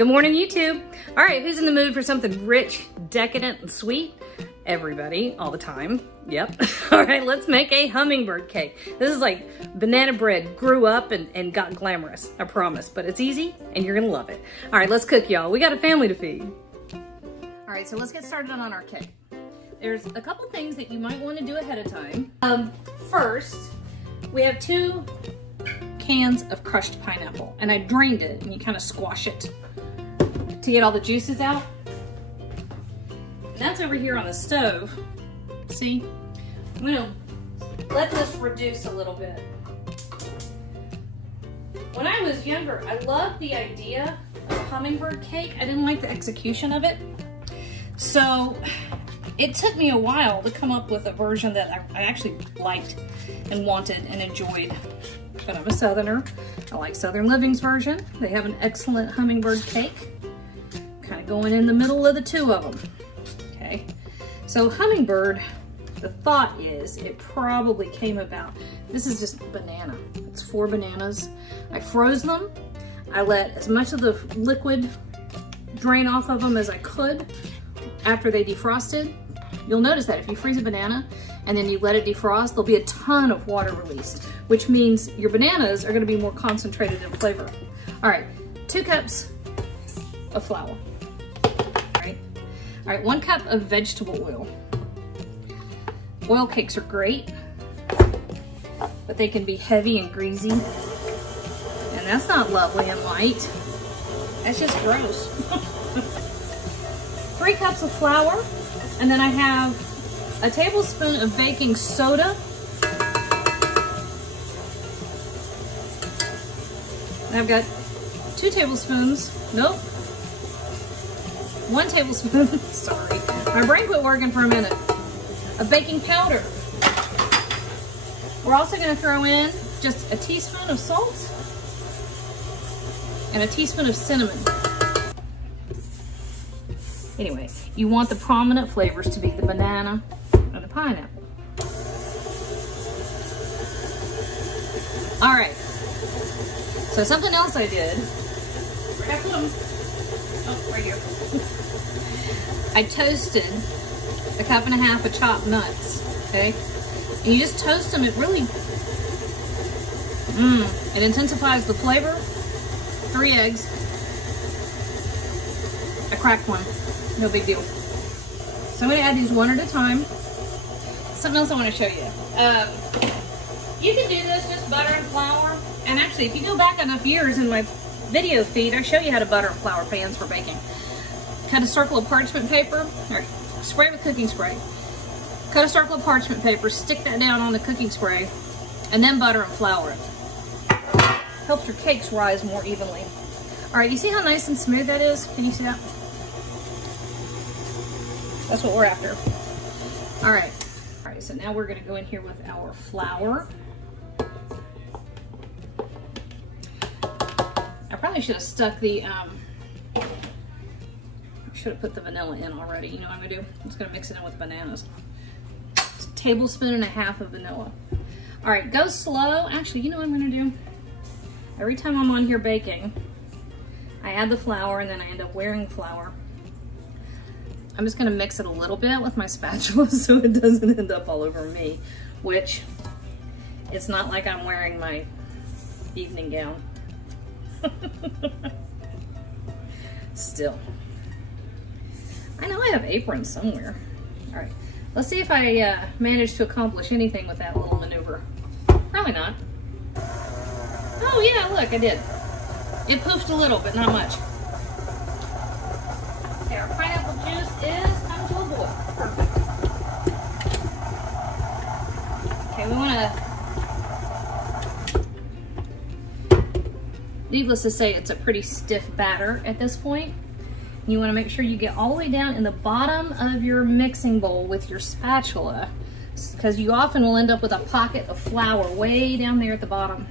Good morning, YouTube. All right, who's in the mood for something rich, decadent, and sweet? Everybody, all the time. Yep. All right, let's make a hummingbird cake. This is like banana bread grew up and got glamorous, I promise. But it's easy, and you're gonna love it. All right, let's cook, y'all. We got a family to feed. All right, so let's get started on our cake. There's a couple things that you might want to do ahead of time. First, we have 2 cans of crushed pineapple, and I drained it, and you kind of squash it to get all the juices out. That's over here on the stove. See? I'm gonna let this reduce a little bit. When I was younger, I loved the idea of a hummingbird cake. I didn't like the execution of it. So it took me a while to come up with a version that I actually liked and wanted and enjoyed. But I'm a Southerner. I like Southern Living's version. They have an excellent hummingbird cake. Kind of going in the middle of the 2 of them. Okay. So hummingbird, the thought is it probably came about. This is just banana. It's 4 bananas. I froze them. I let as much of the liquid drain off of them as I could after they defrosted. You'll notice that if you freeze a banana and then you let it defrost, there'll be a ton of water released, which means your bananas are going to be more concentrated in flavor. All right, 2 cups of flour. All right, 1 cup of vegetable oil. Oil cakes are great, but they can be heavy and greasy. And that's not lovely and light. That's just gross. 3 cups of flour, and then I have a tablespoon of baking soda. And I've got 2 tablespoons, nope, 1 tablespoon, sorry, my brain quit working for a minute, of baking powder. We're also gonna throw in just a teaspoon of salt and a teaspoon of cinnamon. Anyway, you want the prominent flavors to be the banana and the pineapple. All right, so something else I did, where'd I put them? Oh, right here. I toasted 1.5 cups of chopped nuts, okay? And you just toast them, it really, it intensifies the flavor. 3 eggs. I cracked 1, no big deal. So I'm gonna add these 1 at a time. Something else I wanna show you. You can do this, just butter and flour. And actually, if you go back enough years in my video feed, I show you how to butter and flour pans for baking. Cut a circle of parchment paper, or spray it with cooking spray. Cut a circle of parchment paper, stick that down on the cooking spray, and then butter and flour it. Helps your cakes rise more evenly. All right, you see how nice and smooth that is? Can you see that? That's what we're after. All right, so now we're gonna go in here with our flour. I probably should have stuck the, should have put the vanilla in already. You know what I'm gonna do? I'm just gonna mix it in with bananas. It's a 1.5 tablespoons of vanilla. All right, go slow. Actually, you know what I'm gonna do? Every time I'm on here baking, I add the flour and then I end up wearing flour. I'm just gonna mix it a little bit with my spatula so it doesn't end up all over me, which it's not like I'm wearing my evening gown. Still. I know I have aprons somewhere. All right, let's see if I manage to accomplish anything with that little maneuver. Probably not. Oh yeah, look, I did. It poofed a little, but not much. Okay, our pineapple juice is come to a boil. Perfect. Okay, we wanna, needless to say, it's a pretty stiff batter at this point. You want to make sure you get all the way down in the bottom of your mixing bowl with your spatula, because you often will end up with a pocket of flour way down there at the bottom.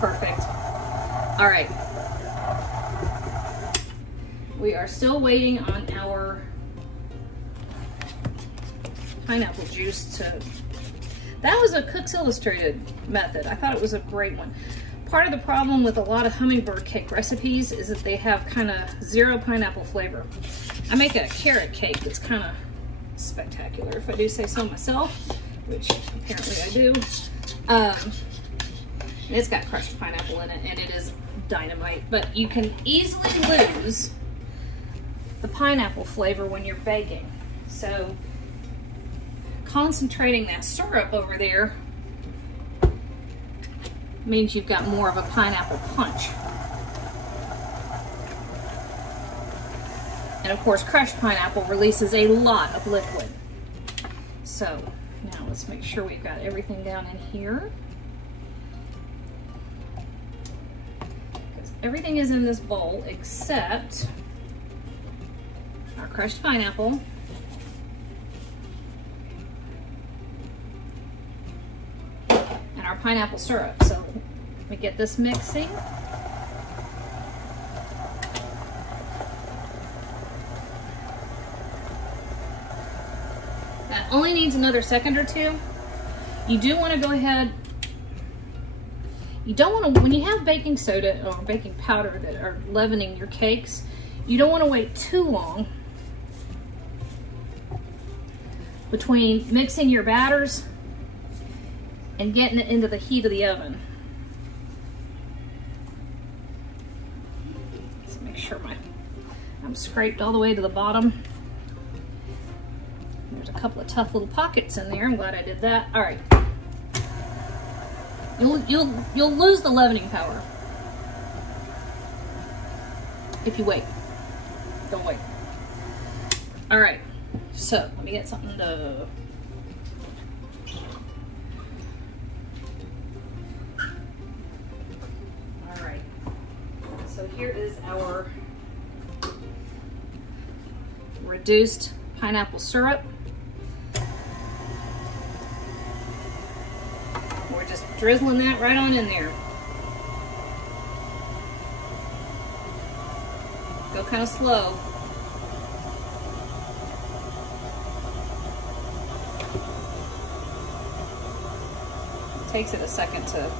Perfect. All right. We are still waiting on our pineapple juice to, that was a Cook's Illustrated method. I thought it was a great one. Part of the problem with a lot of hummingbird cake recipes is that they have kind of zero pineapple flavor. I make a carrot cake that's kind of spectacular, if I do say so myself, which apparently I do. It's got crushed pineapple in it, and it is dynamite, but you can easily lose the pineapple flavor when you're baking. So concentrating that syrup over there means you've got more of a pineapple punch. And of course, crushed pineapple releases a lot of liquid. So now let's make sure we've got everything down in here. Because everything is in this bowl except our crushed pineapple. And our pineapple syrup. So let me get this mixing. That only needs another second or two. You do want to go ahead, you don't want to, when you have baking soda or baking powder that are leavening your cakes, you don't want to wait too long between mixing your batters and getting it into the heat of the oven. Let's make sure I'm scraped all the way to the bottom. There's a couple of tough little pockets in there. I'm glad I did that. All right. You'll lose the leavening power if you wait. Don't wait. All right. So let me get something to. All right. So here is our reduced pineapple syrup. We're just drizzling that right on in there. Go kind of slow. It takes it a second to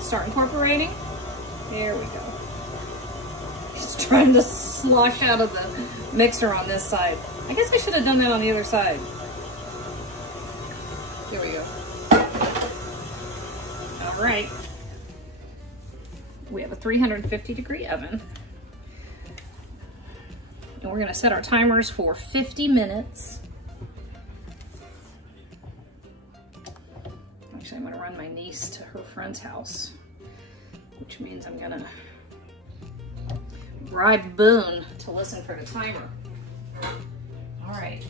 start incorporating. There we go. Just trying to slosh out of the mixer on this side. I guess I should have done that on the other side. There we go. All right. We have a 350-degree oven. And we're gonna set our timers for 50 minutes. Actually, I'm gonna run my niece to her friend's house, which means I'm gonna bribe Boone to listen for the timer. All right.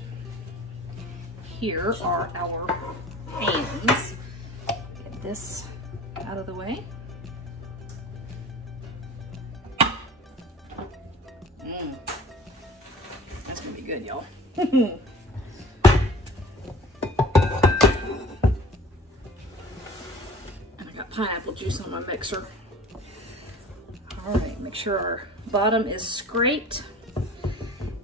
Here are our pans. Get this out of the way. That's gonna be good, y'all. And I got pineapple juice on my mixer. All right, make sure our bottom is scraped.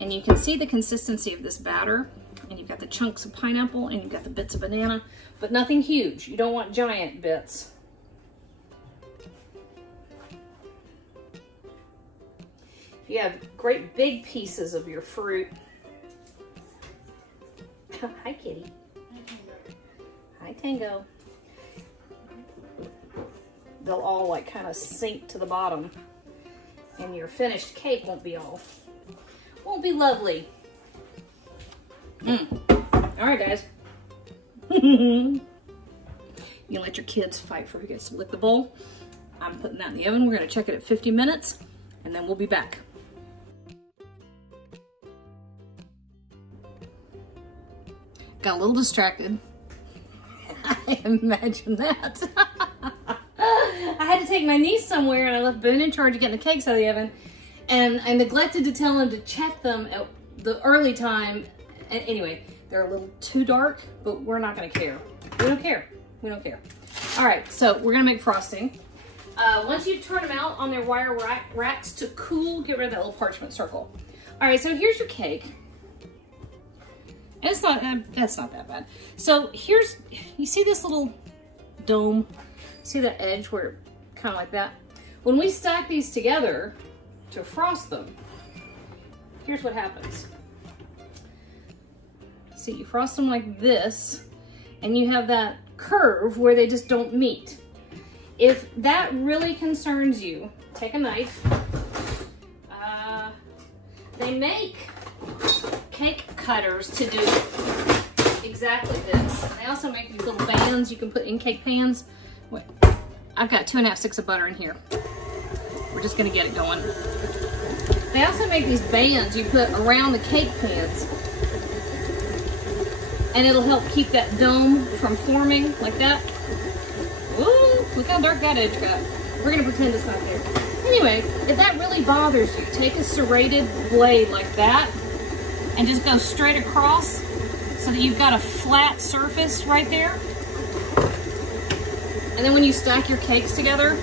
And you can see the consistency of this batter. And you've got the chunks of pineapple and you've got the bits of banana, but nothing huge. You don't want giant bits. If you have great big pieces of your fruit. Hi, kitty. Hi, Tango. They'll all like kind of sink to the bottom and your finished cake won't be lovely. All right, guys. You can let your kids fight for who gets to lick the bowl. I'm putting that in the oven. We're gonna check it at 50 minutes and then we'll be back. Got a little distracted. I imagine that. I had to take my niece somewhere and I left Boone in charge of getting the cakes out of the oven. And I neglected to tell him to check them at the early time. And anyway, they're a little too dark, but we're not gonna care. We don't care. We don't care. All right, so we're gonna make frosting. Once you turn them out on their wire racks to cool, get rid of that little parchment circle. All right, so here's your cake. And it's not, that's not that bad. So here's, you see this little dome? See that edge where, kind of like that? When we stack these together to frost them, here's what happens. See, you frost them like this, and you have that curve where they just don't meet. If that really concerns you, take a knife. They make cake cutters to do exactly this. They also make these little bands you can put in cake pans. Wait, I've got 2½ sticks of butter in here. We're just gonna get it going. They also make these bands you put around the cake pans, and it'll help keep that dome from forming like that. Ooh, look how dark that edge got. We're gonna pretend it's not there. Anyway, if that really bothers you, take a serrated blade like that and just go straight across so that you've got a flat surface right there. And then when you stack your cakes together,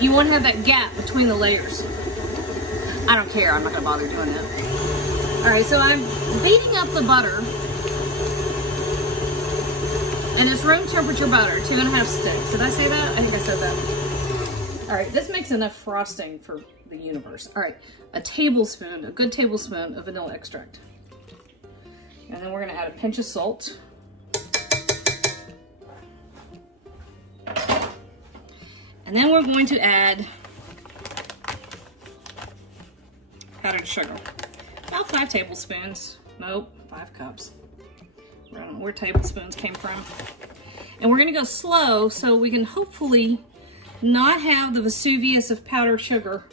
you won't have that gap between the layers. I don't care, I'm not gonna bother doing that. All right, so I'm beating up the butter. And it's room temperature butter, 2½ sticks. Did I say that? I think I said that. All right, this makes enough frosting for the universe. All right, a tablespoon, a good tablespoon of vanilla extract. And then we're gonna add a pinch of salt. And then we're going to add powdered sugar. About 5 tablespoons. Nope, 5 cups. I don't know where tablespoons came from. And we're gonna go slow so we can hopefully not have the Vesuvius of powdered sugar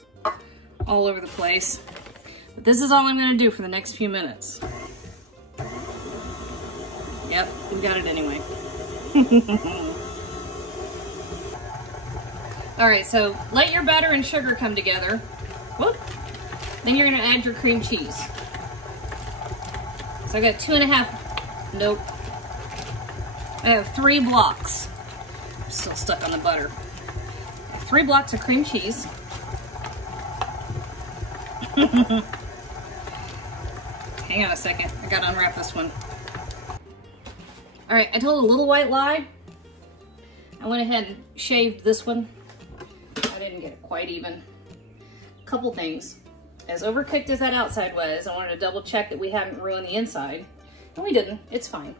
all over the place. But this is all I'm gonna do for the next few minutes. Yep, we got it anyway. All right, so let your butter and sugar come together. Whoop. Then you're gonna add your cream cheese. So I got 2½, nope. I have 3 blocks. I'm still stuck on the butter. 3 blocks of cream cheese. Hang on a second, I gotta unwrap this one. All right, I told a little white lie. I went ahead and shaved this one. I didn't get it quite even. Couple things. As overcooked as that outside was, I wanted to double check that we hadn't ruined the inside. And we didn't, it's fine.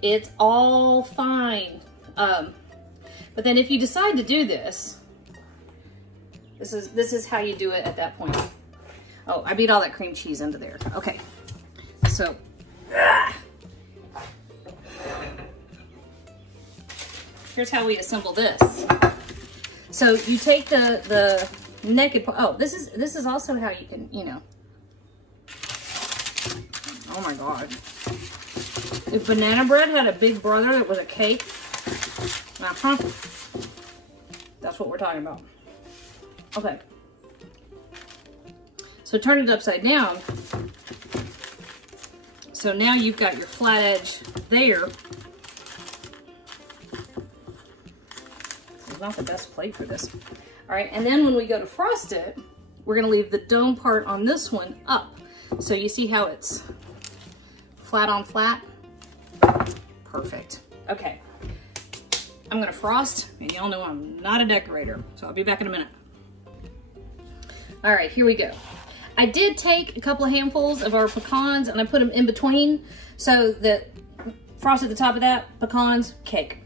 It's all fine. But then if you decide to do this, this is how you do it at that point. Oh, I beat all that cream cheese into there. Okay, so, here's how we assemble this. So you take the naked part. Oh, this is also how you can, you know. Oh my God. If banana bread had a big brother that was a cake, that's what we're talking about. Okay. So turn it upside down. So now you've got your flat edge there. This is not the best plate for this. All right, and then when we go to frost it, we're gonna leave the dome part on this one up. So you see how it's flat on flat? Perfect. Okay. I'm gonna frost, and y'all know I'm not a decorator, so I'll be back in a minute. All right, here we go. I did take a couple of handfuls of our pecans and I put them in between so that frost at the top of that, pecans, cake.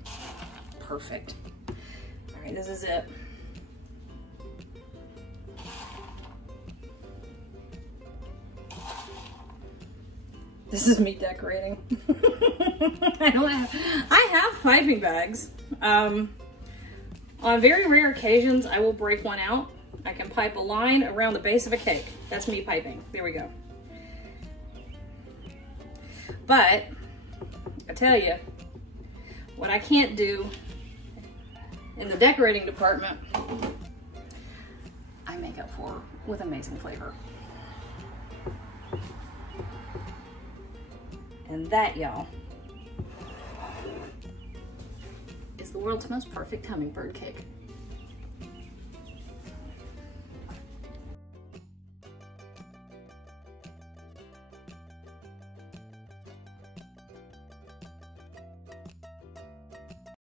Perfect. All right, this is it. This is me decorating. I have piping bags. On very rare occasions, I will break one out. I can pipe a line around the base of a cake. That's me piping. There we go. But, I tell you, what I can't do in the decorating department, I make up for with amazing flavor. And that, y'all, is the world's most perfect hummingbird cake.